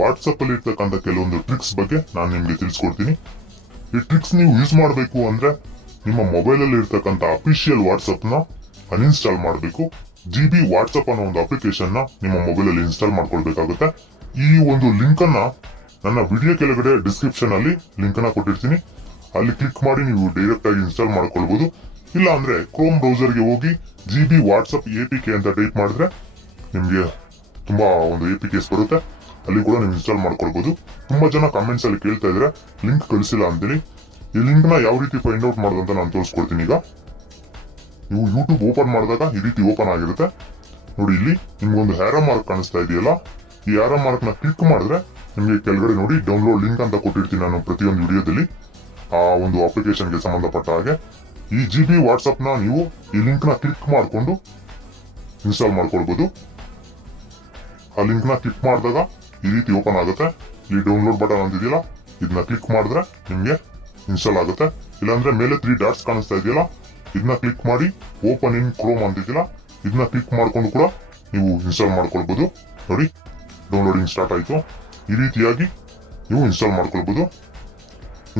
WhatsApp ಅಲ್ಲಿ ಇರ್ತಕ್ಕಂಥ ಕೆಲವೊಂದು ಟ್ರಿಕ್ಸ್ ಬಗ್ಗೆ ನಾನು ನಿಮಗೆ ತಿಳಿಸ್ಕೊಡ್ತೀನಿ. ಈ ಟ್ರಿಕ್ಸ್ ನೀವು ಯೂಸ್ ಮಾಡಬೇಕು ಅಂದ್ರೆ ನಿಮ್ಮ ಮೊಬೈಲ್ ಅಲ್ಲಿ ಇರ್ತಕ್ಕಂಥ ಅಫಿಷಿಯಲ್ ವಾಟ್ಸಪ್ನ ಅನ್ಇನ್ಸ್ಟಾಲ್ ಮಾಡಬೇಕು. ಜಿ ಬಿ ವಾಟ್ಸಪ್ ಅನ್ನೋ ಒಂದು ಅಪ್ಲಿಕೇಶನ್ನ ನಿಮ್ಮ ಮೊಬೈಲ್ ಅಲ್ಲಿ ಇನ್ಸ್ಟಾಲ್ ಮಾಡ್ಕೊಳ್ಬೇಕಾಗುತ್ತೆ. ಈ ಒಂದು ಲಿಂಕ್ ಅನ್ನ ನನ್ನ ವಿಡಿಯೋ ಕೆಳಗಡೆ ಡಿಸ್ಕ್ರಿಪ್ಷನ್ ಅಲ್ಲಿ ಲಿಂಕ್ ಅನ್ನ ಕೊಟ್ಟಿರ್ತೀನಿ. ಅಲ್ಲಿ ಕ್ಲಿಕ್ ಮಾಡಿ ನೀವು ಡೈರೆಕ್ಟ್ ಆಗಿ ಇನ್ಸ್ಟಾಲ್ ಮಾಡ್ಕೊಳ್ಬಹುದು ಇಲ್ಲ ಅಂದ್ರೆ ಕ್ರೋಮ್ ಬ್ರೌಸರ್ಗೆ ಹೋಗಿ G B WhatsApp A P K ಅಂತ ಟೈಪ್ ಮಾಡಿದ್ರೆ ನಿಮಗೆ ತುಂಬಾ ಒಂದು ಎ ಪಿ ಕೆಸ್ ಬರುತ್ತೆ. ಅಲ್ಲಿ ಕೂಡ ನೀವು ಇನ್ಸ್ಟಾಲ್ ಮಾಡ್ಕೊಳ್ಬಹುದು ತುಂಬಾ ಜನ ಕಮೆಂಟ್ಸ್ ಅಲ್ಲಿ ಕೇಳ್ತಾ ಇದ್ರೆ ಲಿಂಕ್ ಕಳಿಸಿಲ್ಲ ಅಂತೇಳಿ ಈ ಲಿಂಕ್ನ ಯಾವ ರೀತಿ ಫೈಂಡ್ ಔಟ್ ಮಾಡೋದು ಅಂತ ನಾನು ತೋರಿಸ್ಕೊಡ್ತೀನಿ ಈಗ. ನೀವು ಯೂಟ್ಯೂಬ್ ಓಪನ್ ಮಾಡಿದಾಗ ಈ ರೀತಿ ಓಪನ್ ಆಗಿರುತ್ತೆ. ನೋಡಿ, ಇಲ್ಲಿ ನಿಮ್ಗೊಂದು ಹ್ಯಾರೋ ಮಾರ್ಕ್ ಕಾಣಿಸ್ತಾ ಇದೆಯಲ್ಲ? ಈ ಹ್ಯಾರೋ ಮಾರ್ಕ್ನ ಕ್ಲಿಕ್ ಮಾಡಿದ್ರೆ ನಿಮಗೆ ಕೆಳಗಡೆ ನೋಡಿ ಡೌನ್ಲೋಡ್ ಲಿಂಕ್ ಅಂತ ಕೊಟ್ಟಿರ್ತೀನಿ ನಾನು ಪ್ರತಿಯೊಂದು ವಿಡಿಯೋದಲ್ಲಿ. ಆ ಒಂದು ಅಪ್ಲಿಕೇಶನ್ಗೆ ಸಂಬಂಧಪಟ್ಟ ಹಾಗೆ. ಈ ಜಿ ಬಿ ವಾಟ್ಸಪ್ನ ನೀವು ಈ ಲಿಂಕ್ನ ಕ್ಲಿಕ್ ಮಾಡಿಕೊಂಡು ಇನ್ಸ್ಟಾಲ್ ಮಾಡ್ಕೊಳ್ಬಹುದು ಆ ಲಿಂಕ್ನ ಕ್ಲಿಕ್ ಮಾಡಿದಾಗ ಈ ರೀತಿ ಓಪನ್ ಆಗುತ್ತೆ. ಈ ಡೌನ್ಲೋಡ್ ಬಟನ್ ಅಂತಿದೆಯಲ್ಲ? ಇದನ್ನ ಕ್ಲಿಕ್ ಮಾಡಿದ್ರೆ ನಿಮಗೆ ಇನ್ಸ್ಟಾಲ್ ಆಗುತ್ತೆ. ಇಲ್ಲಾಂದ್ರೆ ಮೇಲೆ ತ್ರೀ ಡಾಟ್ಸ್ ಕಾಣಿಸ್ತಾ ಇದೆಯಲ್ಲ? ಇದನ್ನ ಕ್ಲಿಕ್ ಮಾಡಿ ಓಪನ್ ಇನ್ ಕ್ರೋಮ್ ಅಂತಿದೆಯಲ್ಲ? ಇದನ್ನ ಕ್ಲಿಕ್ ಮಾಡ್ಕೊಂಡು ಕೂಡ ನೀವು ಇನ್ಸ್ಟಾಲ್ ಮಾಡ್ಕೊಳ್ಬಹುದು ನೋಡಿ, ಡೌನ್ಲೋಡಿಂಗ್ ಸ್ಟಾರ್ಟ್ ಆಯಿತು. ಈ ರೀತಿಯಾಗಿ ನೀವು ಇನ್ಸ್ಟಾಲ್ ಮಾಡ್ಕೊಳ್ಬಹುದು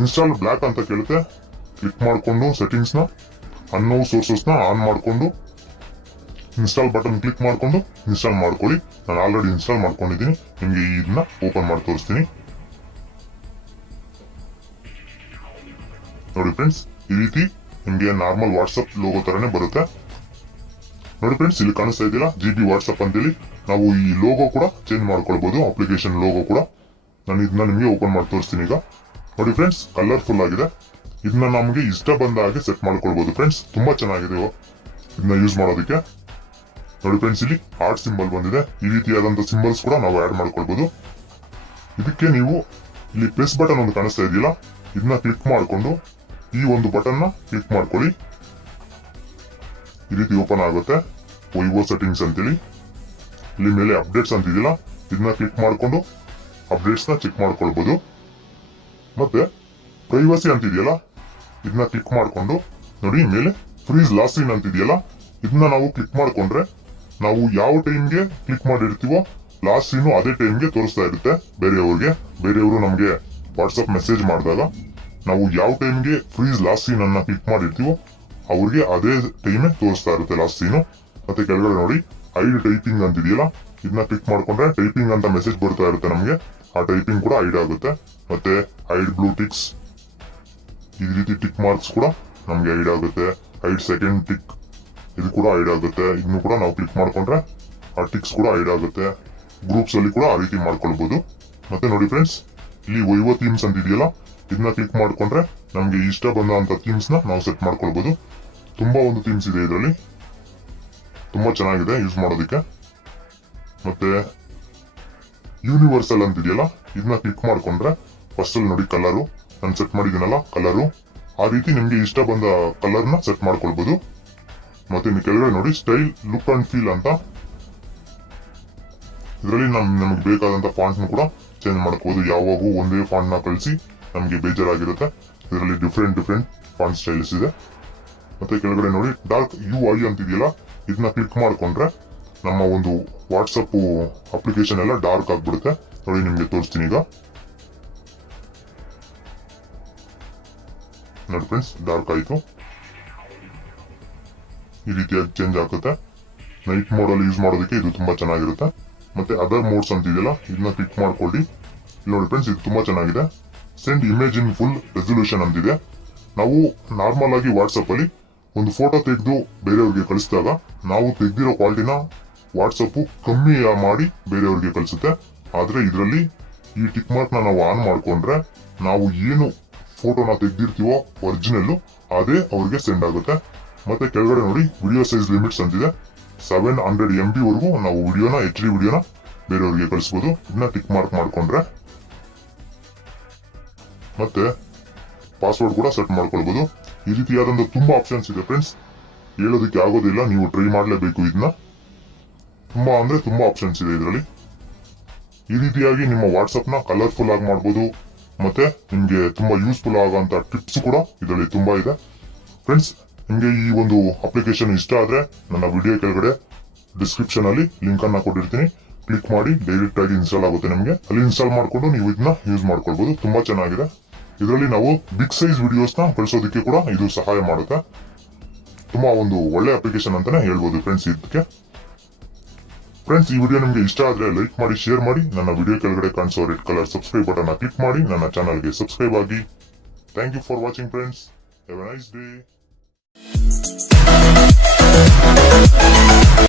ಇನ್ಸ್ಟಾಲ್ ಬ್ಲಾಕ್ ಅಂತ ಕೇಳುತ್ತೆ. ಕ್ಲಿಕ್ ಮಾಡಿಕೊಂಡು ಸೆಟ್ಟಿಂಗ್ಸ್ನ ಅನ್ನೋ ಸೋರ್ಸಸ್ನ ಆನ್ ಮಾಡಿಕೊಂಡು ಇನ್ಸ್ಟಾಲ್ ಬಟನ್ ಕ್ಲಿಕ್ ಮಾಡ್ಕೊಂಡು ಇನ್ಸ್ಟಾಲ್ ಮಾಡ್ಕೊಳ್ಳಿ. ನಾನು ಆಲ್ರೆಡಿ ಇನ್ಸ್ಟಾಲ್ ಮಾಡ್ಕೊಂಡಿದ್ದೀನಿ. ನಿಮಗೆ ಇದನ್ನ ಓಪನ್ ಮಾಡಿ ತೋರಿಸ್ತೀನಿ. ನೋಡಿ ಫ್ರೆಂಡ್ಸ್ ಈ ರೀತಿ ನಿಮಗೆ ನಾರ್ಮಲ್ ವಾಟ್ಸಪ್ ಲೋಗೋ ತರನೇ ಬರುತ್ತೆ. ನೋಡಿ ಫ್ರೆಂಡ್ಸ್ ಇಲ್ಲಿ ಕಾಣಿಸ್ತಾ ಇದೆಯಲ್ಲ ಜಿ ಬಿ ವಾಟ್ಸಪ್ ಅಂತೇಳಿ. ನಾವು ಈ ಲೋಗೋ ಕೂಡ ಚೇಂಜ್ ಮಾಡ್ಕೊಳ್ಬಹುದು ಅಪ್ಲಿಕೇಶನ್ ಲೋಗೋ ಕೂಡ. ನಾನು ಇದನ್ನ ನಿಮಗೆ ಓಪನ್ ಮಾಡಿ ತೋರಿಸ್ತೀನಿ ಈಗ. ನೋಡಿ ಫ್ರೆಂಡ್ಸ್ ಕಲರ್ಫುಲ್ ಆಗಿದೆ. ಇದನ್ನ ನಮಗೆ ಇಷ್ಟ ಬಂದ ಹಾಗೆ ಸೆಟ್ ಮಾಡ್ಕೊಳ್ಬಹುದು ಫ್ರೆಂಡ್ಸ್ ತುಂಬಾ ಚೆನ್ನಾಗಿದೆ ಇದನ್ನ ಯೂಸ್ ಮಾಡೋದಕ್ಕೆ. ನೋಡಿ ಫ್ರೆಂಡ್ಸ್ ಇಲ್ಲಿ ಹಾರ್ಟ್ ಸಿಂಬಲ್ ಬಂದಿದೆ. ಈ ರೀತಿಯಾದಂತ ಸಿಂಬಲ್ಸ್ ಕೂಡ ನಾವು ಆಡ್ ಮಾಡ್ಕೊಳ್ಬಹುದು ಇದಕ್ಕೆ ನೀವು ಇಲ್ಲಿ ಪ್ರೆಸ್ ಬಟನ್ ಒಂದು ಕಾಣಿಸ್ತಾ ಇದೆಯಲ್ಲ? ಇದನ್ನ ಕ್ಲಿಕ್ ಮಾಡಿಕೊಂಡು ಈ ಒಂದು ಬಟನ್ನ ಕ್ಲಿಕ್ ಮಾಡ್ಕೊಳ್ಳಿ. ಈ ರೀತಿ ಓಪನ್ ಆಗುತ್ತೆ. ವೈವೋ ಸೆಟ್ಟಿಂಗ್ಸ್ ಅಂತೇಳಿ. ಇಲ್ಲಿ ಮೇಲೆ ಅಪ್ಡೇಟ್ಸ್ ಅಂತಿದೆಯಲ್ಲ ಇದನ್ನ ಕ್ಲಿಕ್ ಮಾಡಿಕೊಂಡು ಅಪ್ಡೇಟ್ಸ್ನ ಚೆಕ್ ಮಾಡ್ಕೊಳ್ಬಹುದು ಮತ್ತೆ ಪ್ರೈವಸಿ ಅಂತಿದೆಯಲ್ಲ ಇದನ್ನ ಕ್ಲಿಕ್ ಮಾಡಿಕೊಂಡು ನೋಡಿ ಮೇಲೆ ಫ್ರೀಸ್ ಲಾಸ್ಟ್ ಅಂತ ಅಂತಿದೆಯಲ್ಲ ಇದನ್ನ ನಾವು ಕ್ಲಿಕ್ ಮಾಡ್ಕೊಂಡ್ರೆ ನಾವು ಯಾವ ಟೈಮ್ಗೆ ಕ್ಲಿಕ್ ಮಾಡಿರ್ತೀವೋ ಲಾಸ್ಟ್ ಸೀನು ಅದೇ ಟೈಮ್ಗೆ ತೋರಿಸ್ತಾ ಇರುತ್ತೆ ಬೇರೆಯವ್ರಿಗೆ. ಬೇರೆಯವರು ನಮಗೆ ವಾಟ್ಸಪ್ ಮೆಸೇಜ್ ಮಾಡಿದಾಗ ನಾವು ಯಾವ ಟೈಮ್ಗೆ ಫ್ರೀಸ್ ಲಾಸ್ಟ್ ಸೀನ್ ಅನ್ನ ಕ್ಲಿಕ್ ಮಾಡಿರ್ತೀವೋ ಅವ್ರಿಗೆ ಅದೇ ಟೈಮೇ ತೋರಿಸ್ತಾ ಇರುತ್ತೆ ಲಾಸ್ಟ್ ಸೀನು ಮತ್ತೆ ಕೆಳಗಡೆ ನೋಡಿ ಐಡ್ ಟೈಪಿಂಗ್ ಅಂತಿದೆಯಲ್ಲ, ಇದನ್ನ ಕ್ಲಿಕ್ ಮಾಡ್ಕೊಂಡ್ರೆ ಟೈಪಿಂಗ್ ಅಂತ ಮೆಸೇಜ್ ಬರ್ತಾ ಇರುತ್ತೆ ನಮಗೆ. ಆ ಟೈಪಿಂಗ್ ಕೂಡ ಐಡ್ ಆಗುತ್ತೆ. ಮತ್ತೆ ಐಡ್ ಬ್ಲೂ ಟಿಕ್ಸ್ ಈ ರೀತಿ ಟಿಕ್ ಮಾರ್ಕ್ಸ್ ಕೂಡ ನಮಗೆ ಐಡ್ ಆಗುತ್ತೆ. ಐಡ್ ಸೆಕೆಂಡ್ ಟಿಕ್ ಇದು ಕೂಡ ಐಡ್ ಆಗುತ್ತೆ. ಇದನ್ನು ಕೂಡ ನಾವು ಕ್ಲಿಕ್ ಮಾಡಿಕೊಂಡ್ರೆ ಆ ಟಿಕ್ಸ್ ಕೂಡ ಐಡ್ ಆಗುತ್ತೆ. ಗ್ರೂಪ್ಸ್ ಅಲ್ಲಿ ಕೂಡ ಆ ರೀತಿ ಮಾಡ್ಕೊಳ್ಬಹುದು ಮತ್ತೆ ನೋಡಿ ಫ್ರೆಂಡ್ಸ್ ಇಲ್ಲಿ ವೈವೋ ಥೀಮ್ಸ್ ಅಂತ ಇದೆಯಲ್ಲ, ಇದನ್ನ ಕ್ಲಿಕ್ ಮಾಡ್ಕೊಂಡ್ರೆ ನಮಗೆ ಇಷ್ಟ ಬಂದಂತ ಥೀಮ್ಸ್ ನಾವು ಸೆಟ್ ಮಾಡ್ಕೊಳ್ಬಹುದು ತುಂಬಾ ಒಂದು ಥೀಮ್ಸ್ ಇದೆ ಇದರಲ್ಲಿ. ತುಂಬಾ ಚೆನ್ನಾಗಿದೆ ಯೂಸ್ ಮಾಡೋದಕ್ಕೆ. ಮತ್ತೆ ಯೂನಿವರ್ಸಲ್ ಅಂತ ಇದೆಯಲ್ಲ, ಇದನ್ನ ಕ್ಲಿಕ್ ಮಾಡ್ಕೊಂಡ್ರೆ ಫಸ್ಟ್ ಅಲ್ಲಿ ನೋಡಿ ಕಲರು ನಾನು ಸೆಟ್ ಮಾಡಿದ್ದೀನಲ್ಲ ಕಲರು ಆ ರೀತಿ ನಿಮಗೆ ಇಷ್ಟ ಬಂದ ಕಲರ್ನ ಸೆಟ್ ಮಾಡ್ಕೊಳ್ಬಹುದು ಮತ್ತೆ ಇನ್ನು ಕೆಳಗಡೆ ನೋಡಿ ಸ್ಟೈಲ್ ಲುಕ್ ಅಂಡ್ ಫೀಲ್ ಅಂತ. ಇದರಲ್ಲಿ ನಮ್, ನಮಗೆ ಬೇಕಾದಂತ ಫಾಂಟ್ ಕೂಡ ಚೇಂಜ್ ಮಾಡಬಹುದು ಯಾವಾಗೂ ಒಂದೇ ಫಾಂಟ್ನ ಕಳಿಸಿ ನಮಗೆ ಬೇಜಾರಾಗಿರುತ್ತೆ. ಇದರಲ್ಲಿ ಡಿಫ್ರೆಂಟ್ ಡಿಫ್ರೆಂಟ್ ಫಾಂಟ್ ಸ್ಟೈಲ್ಸ್ ಇದೆ. ಮತ್ತೆ ಕೆಳಗಡೆ ನೋಡಿ ಡಾರ್ಕ್ ಯು ಐ ಅಂತಿದೆಯಲ್ಲ ಇದನ್ನ ಕ್ಲಿಕ್ ಮಾಡ್ಕೊಂಡ್ರೆ ನಮ್ಮ ಒಂದು ವಾಟ್ಸಪ್ ಅಪ್ಲಿಕೇಶನ್ ಎಲ್ಲ ಡಾರ್ಕ್ ಆಗ್ಬಿಡುತ್ತೆ. ನೋಡಿ, ನಿಮ್ಗೆ ತೋರಿಸ್ತೀನಿ ಈಗ. ನೋಡಿ ಫ್ರೆಂಡ್ಸ್ ಡಾರ್ಕ್ ಆಯ್ತು. ಈ ರೀತಿಯಾಗಿ ಚೇಂಜ್ ಆಗುತ್ತೆ. ನೈಟ್ ಮೋಡ್ ಅಲ್ಲಿ ಯೂಸ್ ಮಾಡೋದಕ್ಕೆ ಇದು ತುಂಬಾ ಚೆನ್ನಾಗಿರುತ್ತೆ. ಮತ್ತೆ ಅದರ್ ಮೋಡ್ಸ್ ಅಂತ ಇದೆಯಲ್ಲ, ಇದನ್ನ ಕ್ಲಿಕ್ ಮಾಡ್ಕೊಳ್ಳಿ. ನೋಡಿ ಫ್ರೆಂಡ್ಸ್ ಇದು ತುಂಬಾ ಚೆನ್ನಾಗಿದೆ. Send image in full resolution ಅಂತಿದೆ ನಾವು ನಾರ್ಮಲ್ ಆಗಿ ವಾಟ್ಸಪ್ಪಲ್ಲಿ ಒಂದು ಫೋಟೋ ತೆಗೆದು ಬೇರೆಯವ್ರಿಗೆ ಕಳಿಸಿದಾಗ, ನಾವು ತೆಗೆದಿರೋ ಕ್ವಾಲಿಟಿನ ವಾಟ್ಸಪ್ಪು ಕಮ್ಮಿ ಮಾಡಿ ಬೇರೆಯವ್ರಿಗೆ ಕಳಿಸುತ್ತೆ. ಆದರೆ ಇದರಲ್ಲಿ ಈ ಟಿಕ್ ಮಾರ್ಕ್ನ ನಾವು ಆನ್ ಮಾಡಿಕೊಂಡ್ರೆ ನಾವು ಏನು ಫೋಟೋನ ತೆಗ್ದಿರ್ತೀವೋ ಒರಿಜಿನಲ್ಲು ಅದೇ ಅವ್ರಿಗೆ ಸೆಂಡ್ ಆಗುತ್ತೆ. ಮತ್ತೆ ಕೆಳಗಡೆ ನೋಡಿ ವಿಡಿಯೋ ಸೈಜ್ ಲಿಮಿಟ್ಸ್ ಅಂತಿದೆ. ಸೆವೆನ್ ಹಂಡ್ರೆಡ್ ಎಂ ಬಿ ವರೆಗೂ ನಾವು ವಿಡಿಯೋನ ಎಚ್ ಡಿ ವಿಡಿಯೋನ ಬೇರೆಯವ್ರಿಗೆ ಕಳಿಸ್ಬೋದು. ಇದನ್ನ ಟಿಕ್ ಮಾರ್ಕ್ ಮಾಡ್ಕೊಂಡ್ರೆ. ಮತ್ತೆ ಪಾಸ್ವರ್ಡ್ ಕೂಡ ಸೆಟ್ ಮಾಡ್ಕೊಳ್ಬಹುದು ಈ ರೀತಿಯಾದಂಥ ತುಂಬಾ ಆಪ್ಷನ್ಸ್ ಇದೆ ಫ್ರೆಂಡ್ಸ್ ಹೇಳೋದಕ್ಕೆ ಆಗೋದಿಲ್ಲ, ನೀವು ಟ್ರೈ ಮಾಡಲೇಬೇಕು ಇದನ್ನ ತುಂಬಾ ಅಂದ್ರೆ ತುಂಬಾ ಆಪ್ಷನ್ಸ್ ಇದೆ ಇದರಲ್ಲಿ. ಈ ರೀತಿಯಾಗಿ ನಿಮ್ಮ ವಾಟ್ಸಪ್ನ ಕಲರ್ಫುಲ್ ಆಗಿ ಮಾಡ್ಬೋದು. ಮತ್ತೆ ನಿಮ್ಗೆ ತುಂಬಾ ಯೂಸ್ಫುಲ್ ಆಗುವಂತ ಟಿಪ್ಸ್ ಕೂಡ ಇದರಲ್ಲಿ ತುಂಬಾ ಇದೆ. ಫ್ರೆಂಡ್ಸ್ ನಿಮ್ಗೆ ಈ ಒಂದು ಅಪ್ಲಿಕೇಶನ್ ಇಷ್ಟ ಆದರೆ ನನ್ನ ವಿಡಿಯೋ ಕೆಳಗಡೆ ಡಿಸ್ಕ್ರಿಪ್ಷನ್ ಅಲ್ಲಿ ಲಿಂಕ್ ಅನ್ನ ಕೊಟ್ಟಿರ್ತೀನಿ. ಕ್ಲಿಕ್ ಮಾಡಿ ಡೈರೆಕ್ಟ್ ಆಗಿ ಇನ್ಸ್ಟಾಲ್ ಆಗುತ್ತೆ ನಿಮಗೆ. ಅಲ್ಲಿ ಇನ್ಸ್ಟಾಲ್ ಮಾಡಿಕೊಂಡು ನೀವು ಇದನ್ನ ಯೂಸ್ ಮಾಡ್ಕೊಳ್ಬಹುದು ತುಂಬಾ ಚೆನ್ನಾಗಿದೆ. ಇದರಲ್ಲಿ ನಾವು ಬಿಗ್ ಸೈಜ್ ವಿಡಿಯೋಸ್ನ ಕಳಿಸೋದಕ್ಕೆ ಕೂಡ ಇದು ಸಹಾಯ ಮಾಡುತ್ತೆ. ತುಂಬಾ ಒಂದು ಒಳ್ಳೆ ಅಪ್ಲಿಕೇಶನ್ ಅಂತಾನೆ ಹೇಳ್ಬೋದು ಫ್ರೆಂಡ್ಸ್ ಇದಕ್ಕೆ ಫ್ರೆಂಡ್ಸ್ ಈ ವಿಡಿಯೋ ನಿಮಗೆ ಇಷ್ಟ ಆದರೆ ಲೈಕ್ ಮಾಡಿ ಶೇರ್ ಮಾಡಿ. ನನ್ನ ವಿಡಿಯೋ ಕೆಳಗಡೆ ಕಾಣಿಸೋ red colour subscribe button click ಮಾಡಿ. ನನ್ನ ಚಾನಲ್ಗೆ ಸಬ್ಸ್ಕ್ರೈಬ್ ಆಗಿ. Thank you for watching friends have a nice day Thank you